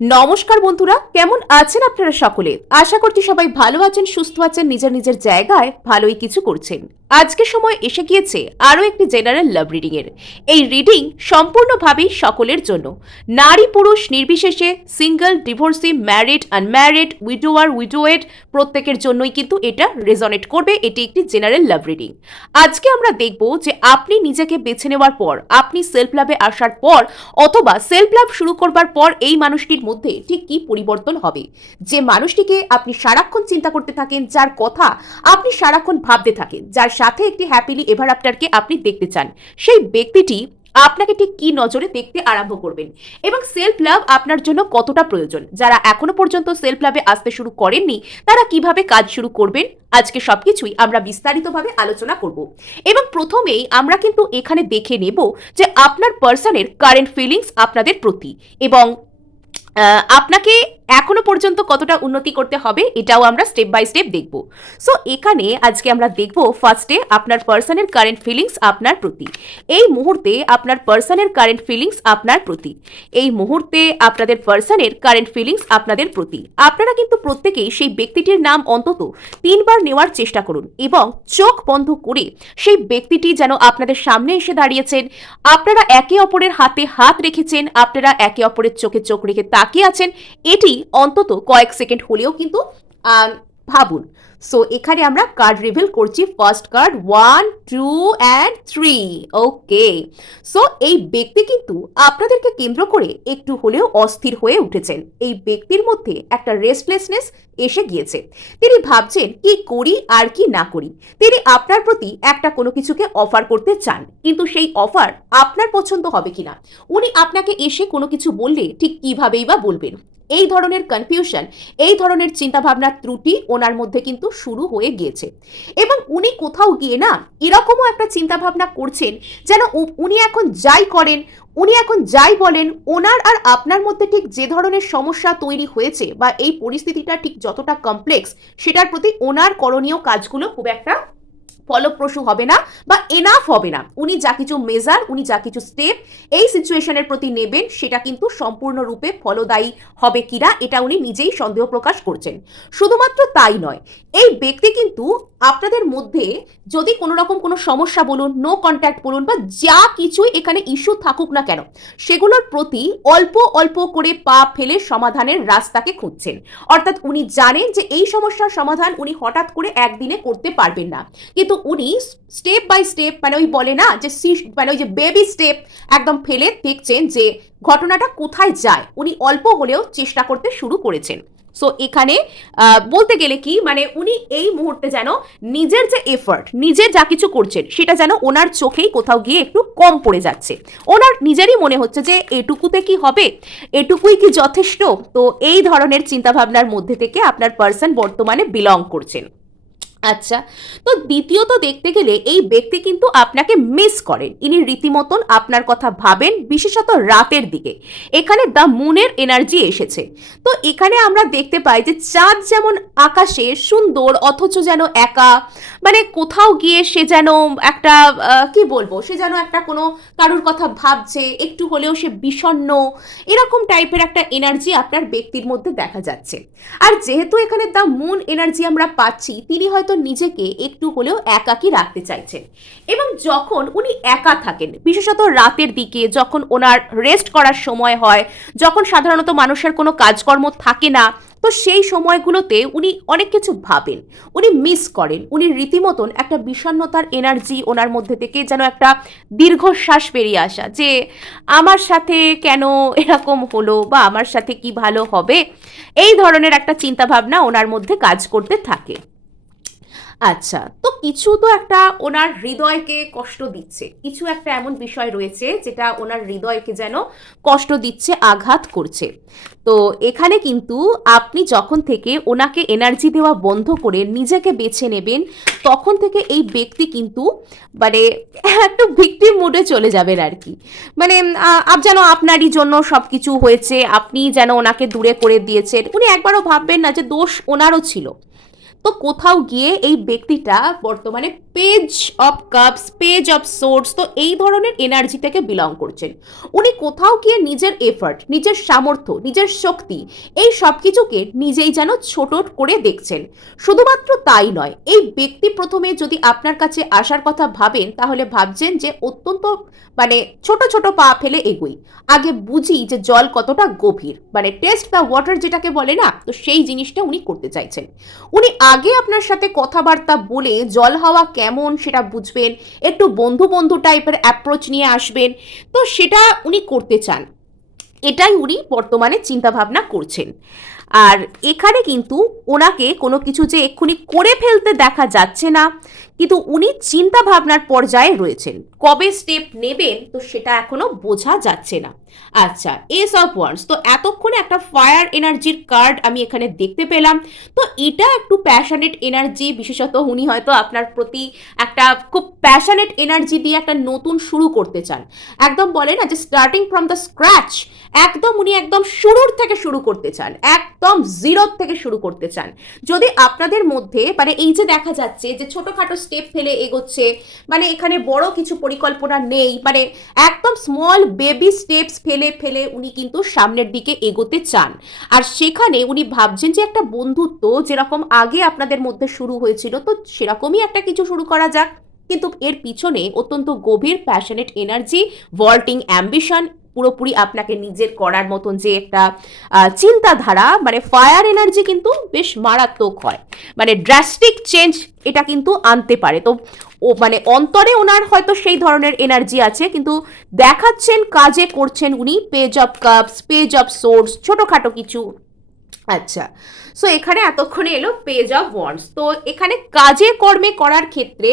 নমস্কার বন্ধুরা, কেমন আছেন আপনারা সকলে? আশা করছি সবাই ভালো আছেন, সুস্থ আছেন, নিজের নিজের জায়গায় ভালোই কিছু করছেন। আজকে সময় এসে গিয়েছে আরও একটি জেনারেল লাভ রিডিং এর। এই রিডিং সম্পূর্ণভাবেই সকলের জন্য, নারী পুরুষ নির্বিশেষে, সিঙ্গেল, ডিভোর্সি, ম্যারিড, আনম্যারিড, উইডোয়ার, উইডোয়েড, প্রত্যেকের জন্যই কিন্তু এটা রেজনেট করবে। এটি একটি জেনারেল লাভ রিডিং। আজকে আমরা দেখব যে আপনি নিজেকে বেছে নেওয়ার পর, আপনি সেলফ লাভে আসার পর অথবা সেলফ লাভ শুরু করবার পর এই মানুষটির মধ্যে ঠিক কি পরিবর্তন হবে। যে মানুষটিকে আপনি সারাক্ষণ চিন্তা করতে থাকেন, যার কথা আপনি সারাক্ষণ ভাবতে থাকেন, যার সাথে একটি হ্যাপিলি এভার আফটারকে আপনি দেখতে চান, সেই ব্যক্তিটি আপনাকে ঠিক কি নজরে দেখতে আরম্ভ করবেন এবং সেলফ লাভ আপনার জন্য কতটা প্রয়োজন। যারা এখনো পর্যন্ত সেলফ লাভে আসতে শুরু করেননি, তারা কিভাবে কাজ শুরু করবেন, আজকে সবকিছুই আমরা বিস্তারিতভাবে আলোচনা করব। এবং প্রথমেই আমরা কিন্তু এখানে দেখে নেব যে আপনার পার্সনের কারেন্ট ফিলিংস আপনাদের প্রতি এবং আপনাকে এখনো পর্যন্ত কতটা উন্নতি করতে হবে, এটাও আমরা স্টেপ বাই স্টেপ দেখব। সো এখানে আজকে আমরা দেখব ফার্স্টে আপনার পার্সনের কারেন্ট ফিলিংস আপনার প্রতি। এই মুহূর্তে আপনার পার্সনের কারেন্ট ফিলিংস আপনার প্রতি, এই মুহূর্তে আপনাদের পার্সনের কারেন্ট ফিলিংস আপনাদের প্রতি। আপনারা কিন্তু প্রত্যেকেই সেই ব্যক্তিটির নাম অন্তত 3বার নেওয়ার চেষ্টা করুন এবং চোখ বন্ধ করে সেই ব্যক্তিটি যেন আপনাদের সামনে এসে দাঁড়িয়েছেন, আপনারা একে অপরের হাতে হাত রেখেছেন, আপনারা একে অপরের চোখে চোখ রেখে তাকিয়ে আছেন, এটি অন্তত কয়েক সেকেন্ড হলেও কিন্তু ভাবুন। সো এখানে আমরা কার্ড রিভিল করছি। First card 1 2 and 3। Okay, so এই ব্যক্তি কিন্তু আপনাদেরকে কেন্দ্র করে একটু হলেও অস্থির হয়ে উঠেছেন। এই ব্যক্তির মধ্যে একটা রেস্টলেসনেস এসে গিয়েছে। তিনি ভাবছেন কি করি আর কি না করি। তিনি আপনার প্রতি একটা কোনো কিছুকে অফার করতে চান, কিন্তু সেই অফার আপনার পছন্দ হবে কিনা, উনি আপনাকে এসে কোনো কিছু বললে ঠিক কিভাবেই বা বলবেন, এই ধরনের কনফিউশন, এই ধরনের চিন্তাভাবনার ত্রুটি ওনার মধ্যে কিন্তু শুরু হয়ে গিয়েছে। এবং উনি কোথাও গিয়ে না এরকমও একটা চিন্তাভাবনা করছেন যেন উনি এখন যাই করেন, উনি এখন যাই বলেন, ওনার আর আপনার মধ্যে ঠিক যে ধরনের সমস্যা তৈরি হয়েছে বা এই পরিস্থিতিটা ঠিক যতটা কমপ্লেক্স, সেটার প্রতি ওনার করণীয় কাজগুলো খুব একটা ফলপ্রসূ হবে না বা এনাফ হবে না। উনি যা কিছু মেজার, উনি যা কিছু স্টেপ এই সিচুয়েশনের প্রতি নেবেন, সেটা কিন্তু সম্পূর্ণরূপে ফলদায়ী হবে কিনা এটা উনি নিজেই সন্দেহ প্রকাশ করছেন। শুধুমাত্র তাই নয়, এই ব্যক্তি কিন্তু আপনাদের মধ্যে যদি কোনো রকম কোনো সমস্যা বলুন, নো কন্ট্যাক্ট বলুন, বা যা কিছুই এখানে ইস্যু থাকুক না কেন, সেগুলোর প্রতি অল্প অল্প করে পা ফেলে সমাধানের রাস্তাকে খুঁজছেন। অর্থাৎ উনি জানেন যে এই সমস্যার সমাধান উনি হঠাৎ করে একদিনে করতে পারবেন না, কিন্তু উনি স্টেপ বাই স্টেপ, মানে ওই বলে না যে মানে ওই যে বেবি স্টেপ একদম ফেলে দেখছেন যে ঘটনাটা কোথায় যায়। উনি অল্প হলেও চেষ্টা করতে শুরু করেছেন। সো এখানে বলতে গেলে কি, মানে উনি এই মুহূর্তে যেন নিজের যে এফার্ট, নিজের যা কিছু করছেন, সেটা যেন ওনার চোখেই কোথাও গিয়ে একটু কম পড়ে যাচ্ছে। ওনার নিজেরই মনে হচ্ছে যে এটুকুতে কি হবে, এটুকুই কি যথেষ্ট। তো এই ধরনের চিন্তাভাবনার মধ্যে থেকে আপনার পার্সন বর্তমানে বিলং করছেন। আচ্ছা, তো দ্বিতীয়ত দেখতে গেলে এই ব্যক্তি কিন্তু আপনাকে মিস করেন। ইনি রীতিমতন আপনার কথা ভাবেন, বিশেষত রাতের দিকে। এখানে দ্য মুনের এনার্জি এসেছে। তো এখানে আমরা দেখতে পাই যে চাঁদ যেমন আকাশে সুন্দর, অথচ যেন একা, মানে কোথাও গিয়ে সে যেন একটা কি বলবো, সে যেন একটা কোনো কারুর কথা ভাবছে, একটু হলেও সে বিষণ্ণ, এরকম টাইপের একটা এনার্জি আপনার ব্যক্তির মধ্যে দেখা যাচ্ছে। আর যেহেতু এখানে দ্য মুন এনার্জি আমরা পাচ্ছি, তিনি হয়তো নিজেকে একটু হলেও একাকী রাখতে চাইছেন। এবং যখন উনি একা থাকেন, বিশেষত রাতের দিকে, যখন ওনার রেস্ট করার সময় হয়, যখন সাধারণত মানুষের কোনো কাজকর্ম থাকে না, তো সেই সময়গুলোতে উনি অনেক কিছু ভাবেন, উনি মিস করেন। উনি রীতিমতন একটা বিষণ্ণতার এনার্জি ওনার মধ্যে থেকে যেন একটা দীর্ঘশ্বাস বেরিয়ে আসা, যে আমার সাথে কেন এরকম হলো, বা আমার সাথে কি ভালো হবে, এই ধরনের একটা চিন্তাভাবনা ওনার মধ্যে কাজ করতে থাকে। আচ্ছা, তো কিছু তো একটা ওনার হৃদয়কে কষ্ট দিচ্ছে, কিছু একটা এমন বিষয় রয়েছে যেটা ওনার হৃদয়কে যেন কষ্ট দিচ্ছে, আঘাত করছে। তো এখানে কিন্তু আপনি যখন থেকে ওনাকে এনার্জি দেওয়া বন্ধ করে নিজেকে বেছে নেবেন, তখন থেকে এই ব্যক্তি কিন্তু মানে একটু ভিকটিম মুডে চলে যাবেন আর কি। মানে যেন আপনারই জন্য সব কিছু হয়েছে, আপনি যেন ওনাকে দূরে করে দিয়েছেন। উনি একবারও ভাববেন না যে দোষ ওনারও ছিল। তো কোথাও গিয়ে এই ব্যক্তিটা বর্তমানে page of cups, page of swords, তো এই ধরনের এনার্জি থেকে বিলং করছেন। উনি কোথাও গিয়ে নিজের এফার্ট, নিজের সামর্থ্য, নিজের শক্তি, এই সব কিছুকে নিজেই যেন ছোট করে দেখছেন। শুধুমাত্র তাই নয়, এই ব্যক্তি প্রথমে যদি আপনার কাছে আসার কথা ভাবেন তাহলে ভাবছেন যে অত্যন্ত মানে ছোট ছোট পা ফেলে এগোই, আগে বুঝি যে জল কতটা গভীর, মানে টেস্ট দ্য ওয়াটার যেটাকে বলে না, তো সেই জিনিসটা উনি করতে চাইছেন। উনি আগে আপনার সাথে কথাবার্তা বলে জল হাওয়া কেমন সেটা বুঝবেন, একটু বন্ধু বন্ধু টাইপের অ্যাপ্রোচ নিয়ে আসবেন, তো সেটা উনি করতে চান। এটাই উনি বর্তমানে চিন্তা ভাবনা করছেন। আর এখানে কিন্তু ওনাকে কোনো কিছু যে এক্ষুনি করে ফেলতে দেখা যাচ্ছে না, কিন্তু উনি চিন্তা ভাবনার পর্যায়ে রয়েছেন। কবে স্টেপ নেবেন তো সেটা এখনো বোঝা যাচ্ছে না। আচ্ছা, এস অফ ওয়ান্স, তো এতক্ষণে একটা ফায়ার এনার্জির কার্ড আমি এখানে দেখতে পেলাম। তো এটা একটু প্যাশনেট এনার্জি, বিশেষত উনি হয়তো আপনার প্রতি একটা খুব প্যাশনেট এনার্জি দিয়ে একটা নতুন শুরু করতে চান। একদম বলে না যে স্টার্টিং ফ্রম দ্য স্ক্র্যাচ, একদম উনি একদম শুরুর থেকে শুরু করতে চান, একদম জিরোর থেকে শুরু করতে চান। যদি আপনাদের মধ্যে মানে এই যে দেখা যাচ্ছে যে ছোটখাটো স্টেপ ফেলে এগোচ্ছে, মানে এখানে বড় কিছু পরিকল্পনা নেই, মানে একদম স্মল বেবি স্টেপস ফেলে ফেলে উনি কিন্তু সামনের দিকে এগোতে চান। আর সেখানে উনি ভাবছেন যে একটা বন্ধুত্ব যেরকম আগে আপনাদের মধ্যে শুরু হয়েছিল, তো সেরকমই একটা কিছু শুরু করা যাক। কিন্তু এর পিছনে অত্যন্ত গভীর প্যাশনেট এনার্জি, ভল্টিং অ্যাম্বিশন, পুরোপুরি আপনাকে নিজের করার মতন যে একটা চিন্তাধারা, মানে ফায়ার এনার্জি কিন্তু বেশ মারাত্মক হয়, মানে ড্রাস্টিক চেঞ্জ এটা কিন্তু আনতে পারে। তো ও মানে অন্তরে ওনার হয়তো সেই ধরনের এনার্জি আছে, কিন্তু দেখাচ্ছেন কাজে করছেন উনি page of cups, page of swords, ছোটোখাটো কিছু। আচ্ছা, সো এখানে এতক্ষণে এলো পেজ অফ ওয়ান্ডস। তো এখানে কাজে কর্মে করার ক্ষেত্রে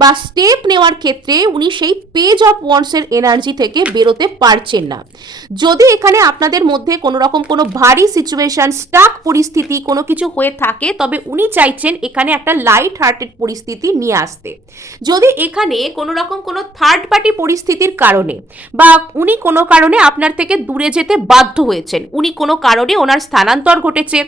বা স্টেপ নেওয়ার ক্ষেত্রে উনি সেই পেজ অফ ওয়ান্ডসের এনার্জি থেকে বেরোতে পারছেন না। যদি এখানে আপনাদের মধ্যে কোনো রকম কোনো ভারী সিচুয়েশন, স্টাক পরিস্থিতি কোনো কিছু হয়ে থাকে, তবে উনি চাইছেন এখানে একটা লাইট হার্টেড পরিস্থিতি নিয়ে আসতে। যদি এখানে কোনো রকম কোনো থার্ড পার্টি পরিস্থিতির কারণে বা উনি কোনো কারণে আপনার থেকে দূরে যেতে বাধ্য হয়েছেন, উনি কোনো কারণে ওনার স্থানান্তর ঘটেছে,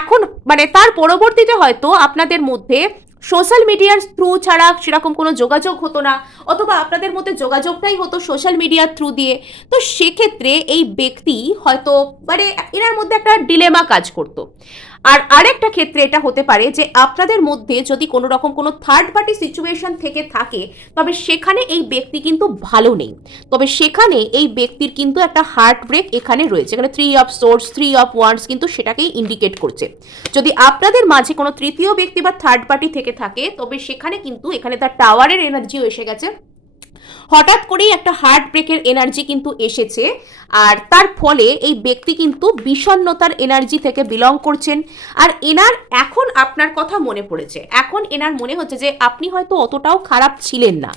এখন মানে তার পরবর্তীতে হয়তো আপনাদের মধ্যে সোশ্যাল মিডিয়ার থ্রু ছাড়া সেরকম কোনো যোগাযোগ হতো না, অথবা আপনাদের মধ্যে যোগাযোগটাই হতো সোশ্যাল মিডিয়ার থ্রু দিয়ে, তো সেক্ষেত্রে এই ব্যক্তি হয়তো মানে এনার মধ্যে একটা ডিলেমা কাজ করতো। আর আরেকটা ক্ষেত্রে এটা হতে পারে যে আপনাদের মধ্যে যদি কোনো রকম কোনো থার্ড পার্টি সিচুয়েশন থেকে থাকে, তবে সেখানে এই ব্যক্তি কিন্তু ভালো নেই, তবে সেখানে এই ব্যক্তির কিন্তু একটা হার্ট ব্রেক এখানে রয়েছে। এখানে 3 অফ সোর্স, 3 অফ ওয়ান্ডস কিন্তু সেটাকেই ইন্ডিকেট করছে। যদি আপনাদের মাঝে কোনো তৃতীয় ব্যক্তি বা থার্ড পার্টি থেকে থাকে, তবে সেখানে কিন্তু এখানে তার টাওয়ারের এনার্জিও এসে গেছে, হঠাৎ করেই একটা হার্ট ব্রেকের এনার্জি কিন্তু এসেছে। আর তার ফলে এই ব্যক্তি কিন্তু বিষণ্ণতার এনার্জি থেকে বিলং করছেন। আর এনার এখন আপনার কথা মনে পড়েছে, এখন এনার মনে হচ্ছে যে আপনি হয়তো অতটাও খারাপ ছিলেন না,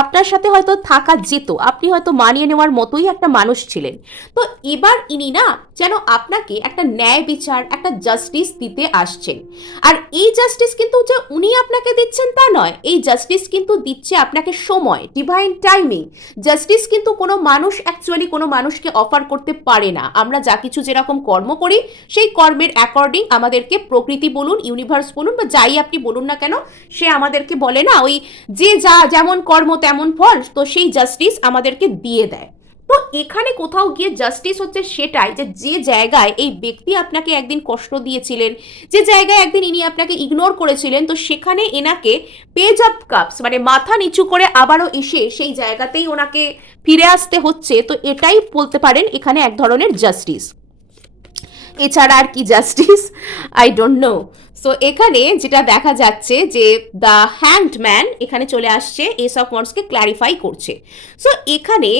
আপনার সাথে হয়তো থাকা যেত, আপনি হয়তো মানিয়ে নেওয়ার মতোই একটা মানুষ ছিলেন। তো এবার ইনি না যেন আপনাকে একটা ন্যায় বিচার, একটা জাস্টিস দিতে আসছেন। আর এই জাস্টিস কিন্তু যে উনি আপনাকে দিচ্ছেন তা নয়, এই জাস্টিস কিন্তু দিচ্ছে আপনাকে সময়, ডিভাইন টাইমিং। জাস্টিস কিন্তু কোনো মানুষ অ্যাকচুয়ালি কোনো মানুষকে অফার করতে পারে না। আমরা যা কিছু যেরকম কর্ম করি সেই কর্মের অ্যাকর্ডিং আমাদেরকে প্রকৃতি বলুন, ইউনিভার্স বলুন, বা যাই আপনি বলুন না কেন, সে আমাদেরকে বলে না ওই যে যা যেমন কর্ম তেমন ফল, তো সেই জাস্টিস আমাদেরকে দিয়ে দেয়। তো এখানে কোথাও গিয়ে জাস্টিস হচ্ছে সেটাই যে যে জায়গায় এই ব্যক্তি আপনাকে একদিন কষ্ট দিয়েছিলেন, যে জায়গায় একদিন ইনি আপনাকে ইগনোর করেছিলেন, তো সেখানে এনাকে পেজ অফ কাপস মানে মাথা নিচু করে আবারও এসে সেই জায়গাতেই ওনাকে ফিরে আসতে হচ্ছে। তো এটাই বলতে পারেন এখানে এক ধরনের জাস্টিস। এছাড়া আর কি justice, I don't know. So এখানে যেটা দেখা যাচ্ছে যে দ্য হ্যাংড ম্যান এখানে চলে আসছে, এস অফ ওয়ান্ডসকে ক্ল্যারিফাই করছে। সো এখানে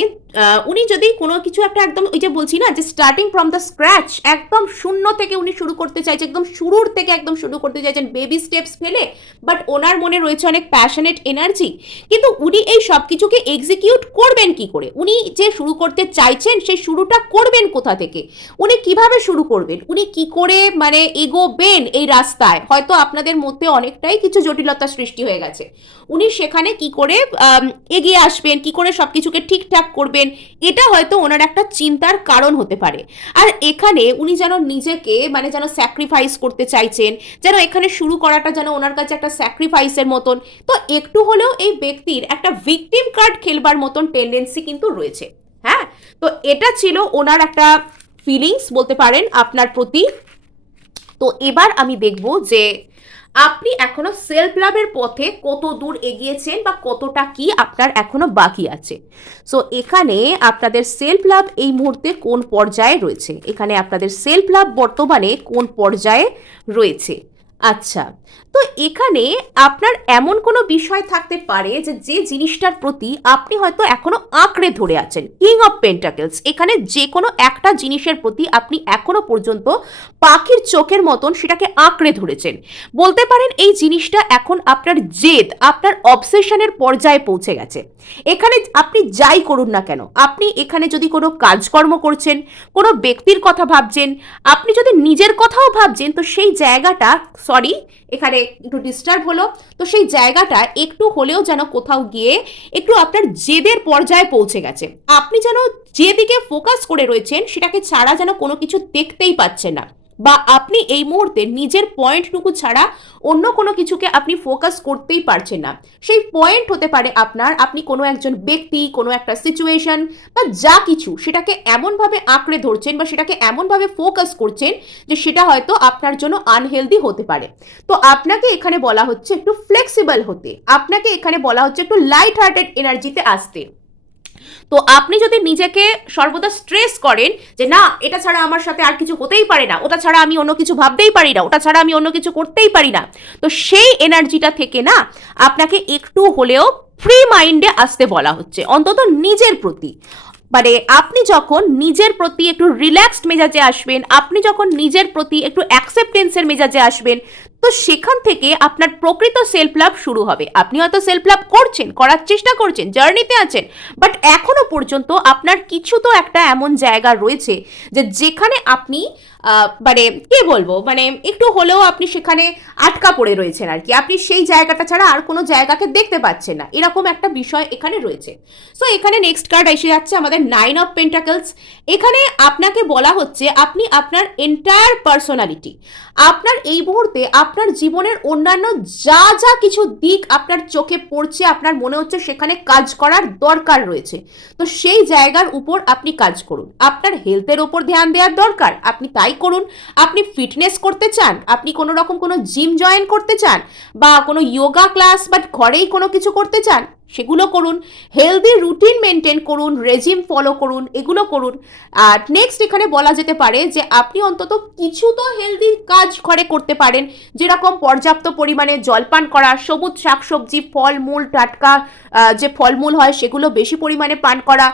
উনি যদি কোনো কিছু একটা একদম ওই যে বলছি না যে স্টার্টিং ফ্রম দ্য স্ক্র্যাচ, একদম শূন্য থেকে উনি শুরু করতে চাইছেন, একদম শুরুর থেকে একদম শুরু করতে চাইছেন বেবি স্টেপস ফেলে, বাট ওনার মনে রয়েছে অনেক প্যাশনেট এনার্জি। কিন্তু উনি এই সব কিছুকে এক্সিকিউট করবেন কি করে, উনি যে শুরু করতে চাইছেন সেই শুরুটা করবেন কোথা থেকে, উনি কিভাবে শুরু করবেন, উনি কি করে মানে এগোবেন এই রাস্তায়, হয়তো আপনাদের মধ্যে অনেকটাই কিছু জটিলতা সৃষ্টি হয়ে গেছে। উনি সেখানে কি করে এগিয়ে আসবেন, কি করে সবকিছুকে ঠিকঠাক করবেন, করবেন, এটা হয়তো ওনার একটা চিন্তার কারণ হতে পারে। আর এখানে উনি যেন নিজেকে মানে যেন স্যাক্রিফাইস করতে চাইছেন, যেন এখানে শুরু করাটা যেন ওনার কাছে একটা স্যাক্রিফাইসের মতন। তো একটু হলেও এই ব্যক্তির একটা ভিকটিম কার্ড খেলবার মতন টেন্ডেন্সি কিন্তু রয়েছে। হ্যাঁ, তো এটা ছিল ওনার একটা ফিলিংস বলতে পারেন আপনার প্রতি। তো এবার আমি দেখব যে আপনি এখনো সেলফ লাভের পথে কত দূর এগিয়েছেন বা কতটা কি আপনার এখনো বাকি আছে। সো এখানে আপনাদের সেলফ লাভ এই মুহূর্তে কোন পর্যায়ে রয়েছে, এখানে আপনাদের সেলফ লাভ বর্তমানে কোন পর্যায়ে রয়েছে। আচ্ছা, তো এখানে আপনার এমন কোনো বিষয় থাকতে পারে যে যে জিনিসটার প্রতি আপনি হয়তো এখনো আঁকড়ে ধরে আছেন। কিং অফ পেন্টাকেলস, এখানে যে কোনো একটা জিনিসের প্রতি আপনি এখনো পর্যন্ত পাখির চোখের মতন সেটাকে আঁকড়ে ধরেছেন। বলতে পারেন এই জিনিসটা এখন আপনার জেদ, আপনার অবসেশনের পর্যায়ে পৌঁছে গেছে। এখানে আপনি যাই করুন না কেন, আপনি এখানে যদি কোনো কাজকর্ম করছেন, কোনো ব্যক্তির কথা ভাবছেন, আপনি যদি নিজের কথাও ভাবছেন, তো সেই জায়গাটা সরি এখানে একটু ডিস্টার্ব হলো, তো সেই জায়গাটা একটু হলেও যেন কোথাও গিয়ে একটু আপনার জেদের পর্যায়ে পৌঁছে গেছে। আপনি যেন যেদিকে ফোকাস করে রয়েছেন সেটাকে ছাড়া যেন কোনো কিছু দেখতেই পাচ্ছেন না, বা আপনি এই মুহূর্তে নিজের পয়েন্টটুকু ছাড়া অন্য কোনো কিছুকে আপনি ফোকাস করতেই পারছেন না। সেই পয়েন্ট হতে পারে আপনার, আপনি কোনো একজন ব্যক্তি, কোনো একটা সিচুয়েশন বা যা কিছু সেটাকে এমনভাবে আঁকড়ে ধরছেন বা সেটাকে এমনভাবে ফোকাস করছেন যে সেটা হয়তো আপনার জন্য আনহেলদি হতে পারে। তো আপনাকে এখানে বলা হচ্ছে একটু ফ্লেক্সিবল হতে, আপনাকে এখানে বলা হচ্ছে একটু লাইট হার্টেড এনার্জিতে আসতে। তো আপনি যদি নিজেকে সর্বদা স্ট্রেস করেন যে না এটা ছাড়া আমার সাথে আর কিছু হতেই পারে না, ওটা ছাড়া আমি অন্য কিছু ভাবতেই পারি না, ওটা ছাড়া আমি অন্য কিছু করতেই পারি না, তো সেই এনার্জিটা থেকে না আপনাকে একটু হলেও ফ্রি মাইন্ডে আসতে বলা হচ্ছে, অন্তত নিজের প্রতি। মানে আপনি যখন নিজের প্রতি একটু রিল্যাক্সড মেজাজে আসবেন, আপনি যখন নিজের প্রতি একটু অ্যাকসেপ্টেন্সের মেজাজে আসবেন, তো সেখান থেকে আপনার প্রকৃত সেলফ লাভ শুরু হবে। আপনি হয়তো সেলফ লাভ করছেন, করার চেষ্টা করছেন, জার্নিতে আছেন, বাট এখনো পর্যন্ত আপনার কিছু তো একটা এমন জায়গা রয়েছে যে যেখানে আপনি মানে কি বলবো, মানে একটু হলেও আপনি সেখানে আটকা পড়ে রয়েছেন আর কি, আপনি সেই জায়গাটা ছাড়া আর কোনো জায়গাকে দেখতে পাচ্ছেন না, এরকম একটা বিষয় এখানে রয়েছে। সো এখানে নেক্সট কার্ড এসে যাচ্ছে আমাদের 9 অফ পেন্টাকলস। এখানে আপনাকে বলা হচ্ছে আপনি আপনার এন্টায়ার পার্সোনালিটি, আপনার এই মুহূর্তে আপনার জীবনের অন্যান্য যা যা কিছু দিক আপনার চোখে পড়ছে, আপনার মনে হচ্ছে সেখানে কাজ করার দরকার রয়েছে, তো সেই জায়গার উপর আপনি কাজ করুন। আপনার হেলথের ওপর ধ্যান দেওয়ার দরকার, আপনি তাই করুন। আপনি ফিটনেস করতে চান, আপনি কোনো রকম কোনো জিম জয়েন করতে চান বা কোনো যোগা ক্লাস বা ঘরেই কোনো কিছু করতে চান, সেগুলো করুন। হেলদি রুটিন মেনটেন করুন, রেজিম ফলো করুন, এগুলো করুন। আর নেক্সট এখানে বলা যেতে পারে যে আপনি অন্তত কিছু তো হেলদি কাজ ঘরে করতে পারেন, যেরকম পর্যাপ্ত পরিমাণে জলপান করা, সবুজ শাকসবজি, ফলমূল, টাটকা যে ফলমূল হয় সেগুলো বেশি পরিমাণে পান করা,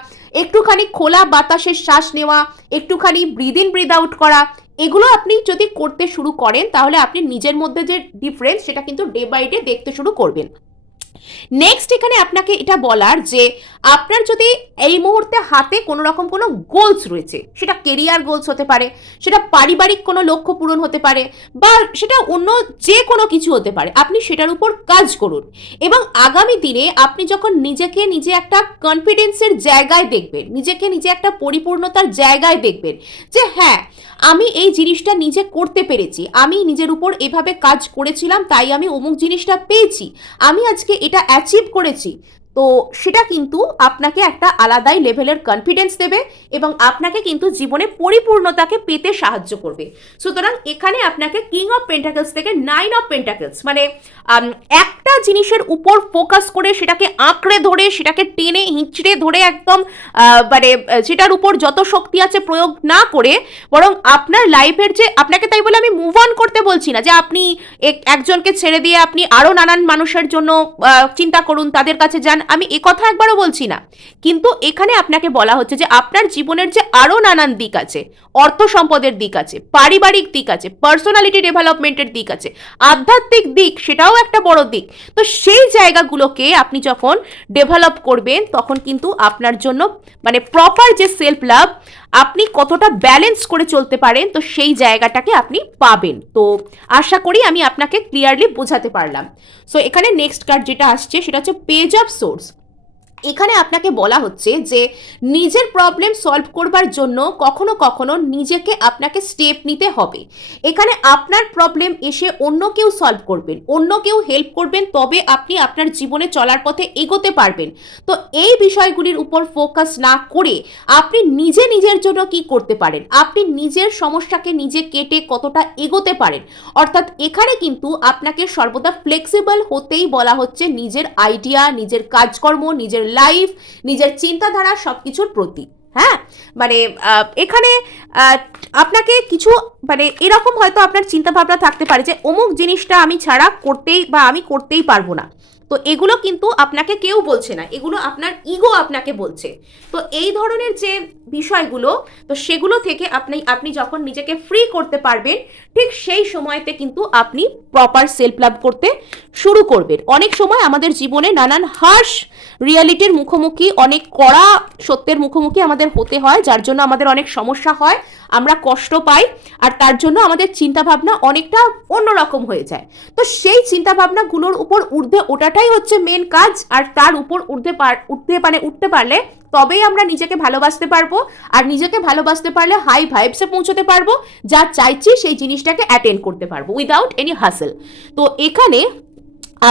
একটুখানি খোলা বাতাসে শ্বাস নেওয়া, একটুখানি ব্রিদ ইন ব্রিদ আউট করা, এগুলো আপনি যদি করতে শুরু করেন তাহলে আপনি নিজের মধ্যে যে ডিফারেন্স সেটা কিন্তু ডে বাই ডে দেখতে শুরু করবেন। নেক্সট এখানে আপনাকে এটা বলার যে আপনার যদি এই মুহূর্তে হাতে কোনো রকম কোনো গোলস রয়েছে, সেটা কেরিয়ার গোলস হতে পারে, সেটা পারিবারিক কোনো লক্ষ্য পূরণ হতে পারে, বা সেটা অন্য যে কোনো কিছু হতে পারে, আপনি সেটার উপর কাজ করুন। এবং আগামী দিনে আপনি যখন নিজেকে নিজে একটা কনফিডেন্সের জায়গায় দেখবেন, নিজেকে নিজে একটা পরিপূর্ণতার জায়গায় দেখবেন যে হ্যাঁ আমি এই জিনিসটা নিজে করতে পেরেছি, আমি নিজের উপর এভাবে কাজ করেছিলাম তাই আমি অমুক জিনিসটা পেয়েছি, আমি আজকে এটা অ্যাচিভ করেছি, তো সেটা কিন্তু আপনাকে একটা আলাদাই লেভেলের কনফিডেন্স দেবে এবং আপনাকে কিন্তু জীবনে পরিপূর্ণতাকে পেতে সাহায্য করবে। সুতরাং এখানে আপনাকে কিং অফ পেন্টাকলস থেকে 9 অফ পেন্টাকলস, মানে একটা জিনিসের উপর ফোকাস করে সেটাকে আঁকড়ে ধরে, সেটাকে টেনে হিঁচড়ে ধরে একদম মানে সেটার উপর যত শক্তি আছে প্রয়োগ না করে, বরং আপনার লাইফের যে আপনাকে, তাই বলে আমি মুভ অন করতে বলছি না যে আপনি একজনকে ছেড়ে দিয়ে আপনি আরও নানান মানুষের জন্য চিন্তা করুন, তাদের কাছে যান, আমি এ কথা একবারও বলছি না, কিন্তু এখানে আপনাকে বলা হচ্ছে যে আপনার জীবনের যে আরও নানান দিক আছে, অর্থ সম্পদের দিক আছে, পারিবারিক দিক আছে, পার্সোনালিটি ডেভেলপমেন্টের দিক আছে, আধ্যাত্মিক দিক সেটাও একটা বড় দিক, তো সেই জায়গাগুলোকে আপনি যখন ডেভেলপ করবেন তখন কিন্তু আপনার জন্য মানে প্রপার যে সেলফ লাভ আপনি কতটা ব্যালেন্স করে চলতে পারেন, তো সেই জায়গাটাকে আপনি পাবেন। তো আশা করি আমি আপনাকে ক্লিয়ারলি বোঝাতে পারলাম। সো এখানে নেক্সট কার্ড যেটা আসছে সেটা হচ্ছে পেজ অফ সোর্স। এখানে আপনাকে বলা হচ্ছে যে নিজের প্রবলেম সলভ করবার জন্য কখনো কখনো নিজেকে আপনাকে স্টেপ নিতে হবে। এখানে আপনার প্রবলেম এসে অন্য কেউ সলভ করবেন, অন্য কেউ হেল্প করবেন, তবে আপনি আপনার জীবনে চলার পথে এগোতে পারবেন। তো এই বিষয়গুলির উপর ফোকাস না করে আপনি নিজে নিজের জন্য কি করতে পারেন, আপনি নিজের সমস্যাকে নিজে কেটে কতটা এগোতে পারেন, অর্থাৎ এখানে কিন্তু আপনাকে সর্বদা ফ্লেক্সিবল হতেই বলা হচ্ছে নিজের আইডিয়া, নিজের কাজকর্ম, নিজের লাইফ, নিজের চিন্তাধারা সবকিছুর প্রতি। হ্যাঁ, মানে এখানে আপনাকে কিছু মানে এরকম হয়তো আপনার চিন্তা ভাবনা থাকতে পারে যে অমুক জিনিসটা আমি ছাড়া করতেই বা আমি করতেই পারবো না। তো এগুলো কিন্তু আপনাকে কেউ বলছে না, এগুলো আপনার ইগো আপনাকে বলছে। তো এই ধরনের যে বিষয়গুলো, তো সেগুলো থেকে আপনি যখন নিজেকে ফ্রি করতে পারবেন, ঠিক সেই সময়তে কিন্তু আপনি প্রপার সেলফ লাভ করতে শুরু করবেন। অনেক সময় আমাদের জীবনে নানান হার্শ রিয়ালিটির মুখোমুখি, অনেক কড়া সত্যের মুখোমুখি আমাদের হতে হয়, যার জন্য আমাদের অনেক সমস্যা হয়, আমরা কষ্ট পাই, আর তার জন্য আমাদের চিন্তাভাবনা অনেকটা অন্যরকম হয়ে যায়। তো সেই চিন্তাভাবনাগুলোর উপর ঊর্ধ্বে ওঠাটাই হচ্ছে মেন কাজ, আর তার উপর উঠতে পারলে তবেই আমরা নিজেকে ভালোবাসতে পারবো, আর নিজেকে ভালোবাসতে পারলে হাই ভাইবসে পৌঁছতে পারবো, যা চাইছি সেই জিনিসটাকে অ্যাটেন্ড করতে পারবো উইদাউট এনি হাসেল। তো এখানে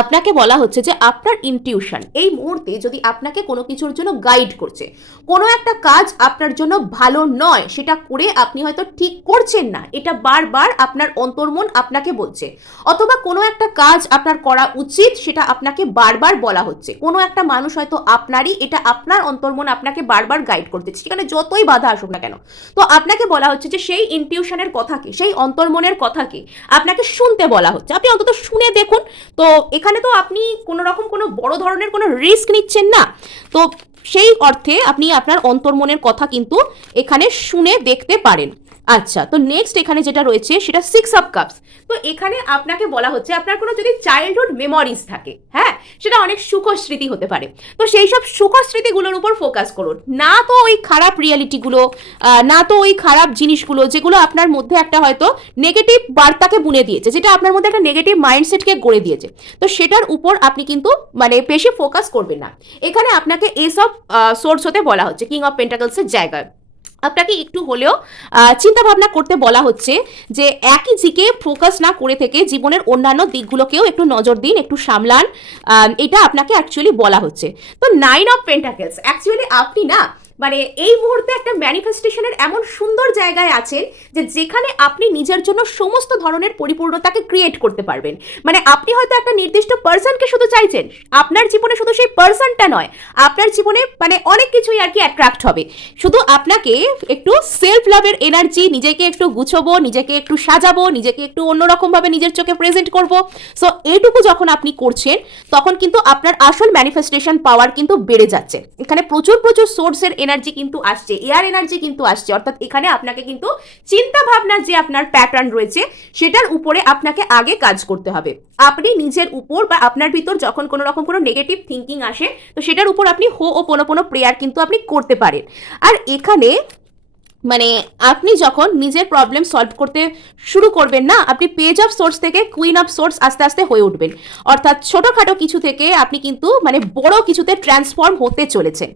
আপনাকে বলা হচ্ছে যে আপনার ইনটিউশন এই মুহূর্তে যদি আপনাকে কোনো কিছুর জন্য গাইড করছে, কোনো একটা কাজ আপনার জন্য ভালো নয়, সেটা করে আপনি হয়তো ঠিক করছেন না, এটা বারবার আপনার অন্তর্মন আপনাকে বলছে, অথবা কোনো একটা কাজ আপনার করা উচিত সেটা আপনাকে বারবার বলা হচ্ছে, কোনো একটা মানুষ হয়তো আপনারই, এটা আপনার অন্তর্মন আপনাকে বারবার গাইড করতেছে, সেখানে যতই বাধা আসুক না কেন। তো আপনাকে বলা হচ্ছে যে সেই ইনটিউশনের কথাকে, সেই অন্তর্মনের কথাকে আপনাকে শুনতে বলা হচ্ছে, আপনি অন্তত শুনে দেখুন। তো এখানে তো আপনি কোনো রকম কোনো বড় ধরনের কোনো রিস্ক নিচ্ছেন না, তো সেই অর্থে আপনি আপনার অন্তর্মনের কথা কিন্তু এখানে শুনে দেখতে পারেন। আচ্ছা, তো নেক্সট এখানে যেটা রয়েছে সেটা 6 অফ কাপস। তো এখানে আপনাকে বলা হচ্ছে আপনার কোনো যদি চাইল্ডহুড মেমোরিজ থাকে, হ্যাঁ, সেটা অনেক সুখ স্মৃতি হতে পারে, তো সেই সব সুখ স্মৃতিগুলোর উপর ফোকাস করুন, না তো ওই খারাপ রিয়ালিটিগুলো, না তো ওই খারাপ জিনিসগুলো যেগুলো আপনার মধ্যে একটা হয়তো নেগেটিভ বার্তাকে বুনে দিয়েছে, যেটা আপনার মধ্যে একটা নেগেটিভ মাইন্ডসেটকে গড়ে দিয়েছে, তো সেটার উপর আপনি কিন্তু মানে বেশি ফোকাস করবেন না। এখানে আপনাকে এস অফ সোর্স হতে বলা হচ্ছে, কিং অফ পেন্টাকলসের জায়গায় আপনাকে একটু হলেও চিন্তা ভাবনা করতে বলা হচ্ছে যে একই দিকে ফোকাস না করে থেকে জীবনের অন্যান্য দিকগুলোকেও একটু নজর দিন, একটু সামলান, এটা আপনাকে অ্যাকচুয়ালি বলা হচ্ছে। তো 9 অফ পেন্টাকলস, অ্যাকচুয়ালি আপনি না মানে এই মুহূর্তে একটা ম্যানিফেস্টেশনের এমন সুন্দর জায়গায় আছেন যে যেখানে আপনি নিজের জন্য সমস্ত ধরনের পরিপূর্ণতাকে ক্রিয়েট করতে পারবেন। মানে আপনি হয়তো একটা নির্দিষ্ট পার্সনকে শুধু চাইছেন, আপনার জীবনে শুধু সেই পার্সনটা নয়, আপনার জীবনে মানে অনেক কিছুই আর কি অ্যাট্রাক্ট হবে, শুধু আপনাকে একটু সেলফ লাভের এনার্জি, নিজেকে একটু গুছবো, নিজেকে একটু সাজাবো, নিজেকে একটু অন্যরকমভাবে নিজের চোখে প্রেজেন্ট করবো। সো এইটুকু যখন আপনি করছেন তখন কিন্তু আপনার আসল ম্যানিফেস্টেশন পাওয়ার কিন্তু বেড়ে যাচ্ছে। এখানে প্রচুর প্রচুর সোর্সের এনার্জি কিন্তু আসছে, এয়ার এনার্জি কিন্তু আসছে, অর্থাৎ এখানে আপনাকে কিন্তু চিন্তা ভাবনার যে আপনার প্যাটার্ন রয়েছে সেটার উপরে আপনাকে আগে কাজ করতে হবে। আপনি নিজের উপর বা আপনার ভিতর যখন কোনো রকম কোনো নেগেটিভ থিঙ্কিং আসে, তো সেটার উপর আপনি হো ও পোনো প্রেয়ার কিন্তু আপনি করতে পারেন। আর এখানে মানে আপনি যখন নিজের প্রবলেম সলভ করতে শুরু করবেন না, আপনি পেজ অফ সোর্স থেকে কুইন অফ সোর্স আস্তে আস্তে হয়ে উঠবেন, অর্থাৎ ছোটোখাটো কিছু থেকে আপনি কিন্তু মানে বড় কিছুতে ট্রান্সফর্ম হতে চলেছেন।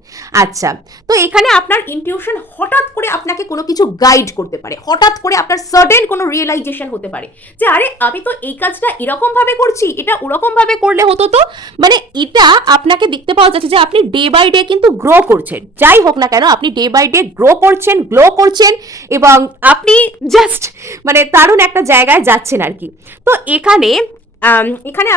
আচ্ছা, তো এখানে আপনার ইনটিউশন হঠাৎ করে আপনাকে কোনো কিছু গাইড করতে পারে, হঠাৎ করে আপনার সাডেন কোনো রিয়েলাইজেশন হতে পারে যে আরে আমি তো এই কাজটা এরকমভাবে করছি, এটা ওরকমভাবে করলে হতো। তো মানে এটা আপনাকে দেখতে পাওয়া যাচ্ছে যে আপনি ডে বাই ডে কিন্তু গ্রো করছেন, যাই হোক না কেন আপনি ডে বাই ডে গ্রো করছেন, গ্লো করছেন, এবং আপনি জাস্ট মানে দারুণ একটা জায়গায় যাচ্ছেন আর কি। তো এখানে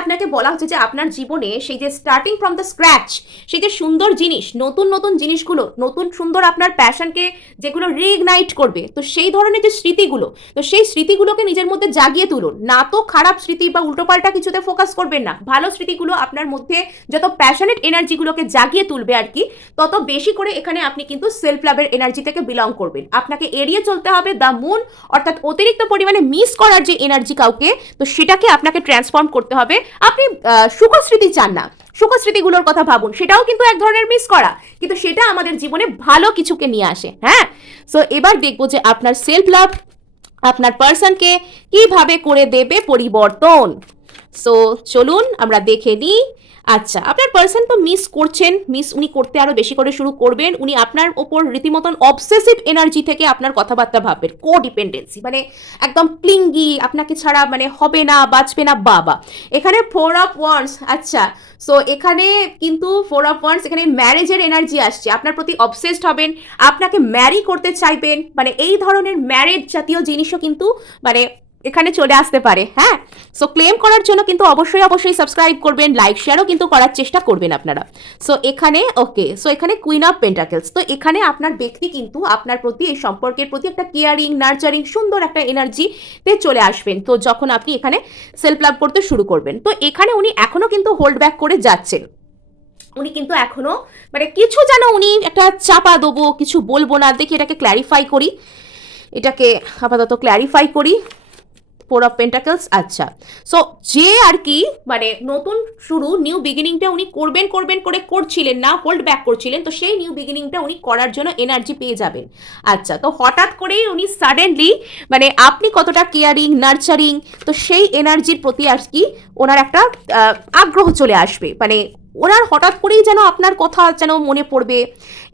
আপনাকে বলা হচ্ছে যে আপনার জীবনে সেই যে স্টার্টিং ফ্রম দ্য স্ক্র্যাচ, সেই যে সুন্দর জিনিস, নতুন নতুন জিনিসগুলো, নতুন সুন্দর আপনার প্যাশনকে যেগুলো রিইগনাইট করবে, তো সেই ধরনের যে স্মৃতিগুলো, তো সেই স্মৃতিগুলোকে নিজের মধ্যে জাগিয়ে তুলুন, না তো খারাপ স্মৃতি বা উল্টোপাল্টা কিছুতে ফোকাস করবেন না, ভালো স্মৃতিগুলো আপনার মধ্যে যত প্যাশনেট এনার্জিগুলোকে জাগিয়ে তুলবে আর কি, তত বেশি করে এখানে আপনি কিন্তু সেলফ লাভের এনার্জি থেকে বিলং করবেন। আপনাকে এড়িয়ে চলতে হবে দ্য মুন, অর্থাৎ অতিরিক্ত পরিমাণে মিস করার যে এনার্জি কাউকে, তো সেটাকে আপনাকে ট্রান্সফর্ম করতে হবে। আপনি সুখস্মৃতি চান না, সুখস্মৃতিগুলোর কথা ভাবুন, সেটাও কিন্তু এক ধরনের মিস করা, কিন্তু সেটা আমাদের জীবনে ভালো কিছুকে নিয়ে আসে। হ্যাঁ, সো এবার দেখবো যে আপনার সেলফ লাভ আপনার পার্সনকে কিভাবে করে দেবে পরিবর্তন। সো চলুন আমরা দেখে নিই আচ্ছা, আপনার পার্সন তো মিস করছেন, মিস উনি করতে আরো বেশি করে শুরু করবেন। উনি আপনার ওপর রীতিমতন অবসেসিভ এনার্জি থেকে আপনার কথাবার্তা ভাববেন, কো ডিপেন্ডেন্সি, মানে একদম ক্লিঙ্গি, আপনাকে ছাড়া মানে হবে না, বাঁচবে না, বাবা। এখানে 4 অফ ওয়ান্ডস, আচ্ছা। সো এখানে কিন্তু 4 অফ ওয়ান্ডস, এখানে ম্যারেজের এনার্জি আসছে, আপনার প্রতি অবসেসড হবেন, আপনাকে ম্যারি করতে চাইবেন, মানে এই ধরনের ম্যারেজ জাতীয় জিনিসও কিন্তু মানে এখানে চলে আসতে পারে, হ্যাঁ। সো ক্লেম করার জন্য কিন্তু অবশ্যই অবশ্যই সাবস্ক্রাইব করবেন, লাইক শেয়ারও কিন্তু করার চেষ্টা করবেন আপনারা। সো এখানে ওকে, সো এখানে কুইন অফ পেন্টাকেলস, তো এখানে আপনার ব্যক্তি কিন্তু আপনার প্রতি, এই সম্পর্কের প্রতি একটা কেয়ারিং, নার্চারিং, সুন্দর একটা এনার্জিতে চলে আসবেন। তো যখন আপনি এখানে সেলফ লাভ করতে শুরু করবেন, তো এখানে উনি এখনো কিন্তু হোল্ড ব্যাক করে যাচ্ছেন। উনি কিন্তু এখনো মানে কিছু যেন উনি একটা চাপা দেবো, কিছু বলবো না, দেখি এটাকে ক্ল্যারিফাই করি, এটাকে আপাতত ক্ল্যারিফাই করি। 4 অফ পেন্টাকেলস, আচ্ছা। সো যে আর কি মানে নতুন শুরু, নিউ বিগিনিংটা উনি করবেন করবেন করে করছিলেন না, হোল্ড ব্যাক করছিলেন, তো সেই নিউ বিগিনিংটা উনি করার জন্য এনার্জি পেয়ে যাবেন। আচ্ছা, তো হঠাৎ করেই উনি সাডেনলি মানে আপনি কতটা কেয়ারিং, নার্চারিং, তো সেই এনার্জির প্রতি আর কি ওনার একটা আগ্রহ চলে আসবে, মানে ওনার হঠাৎ করেই যেন আপনার কথা যেন মনে পড়বে,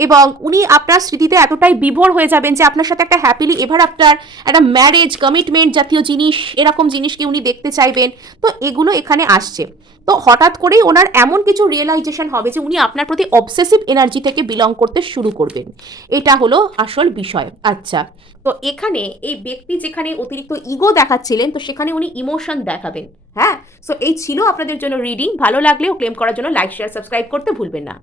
এবং উনি আপনার স্মৃতিতে এতটাই বিভোর হয়ে যাবেন যে আপনার সাথে একটা হ্যাপিলি এভার আফটার, একটা ম্যারেজ, কমিটমেন্ট জাতীয় জিনিস, এরকম জিনিসকে উনি দেখতে চাইবেন। তো এগুলো এখানে আসছে। তো হঠাৎ করেই ওনার এমন কিছু রিয়েলাইজেশন হবে যে উনি আপনার প্রতি অবসেসিভ এনার্জি থেকে বিলং করতে শুরু করবেন। এটা হলো আসল বিষয়। আচ্ছা, তো এখানে এই ব্যক্তি যেখানে অতিরিক্ত ইগো দেখাচ্ছিলেন, তো সেখানে উনি ইমোশন দেখাবেন, হ্যাঁ। সো এই ছিল আপনাদের জন্য রিডিং। ভালো লাগলেও ক্লেম করার জন্য লাইক শেয়ার সাবস্ক্রাইব করতে ভুলবেন না।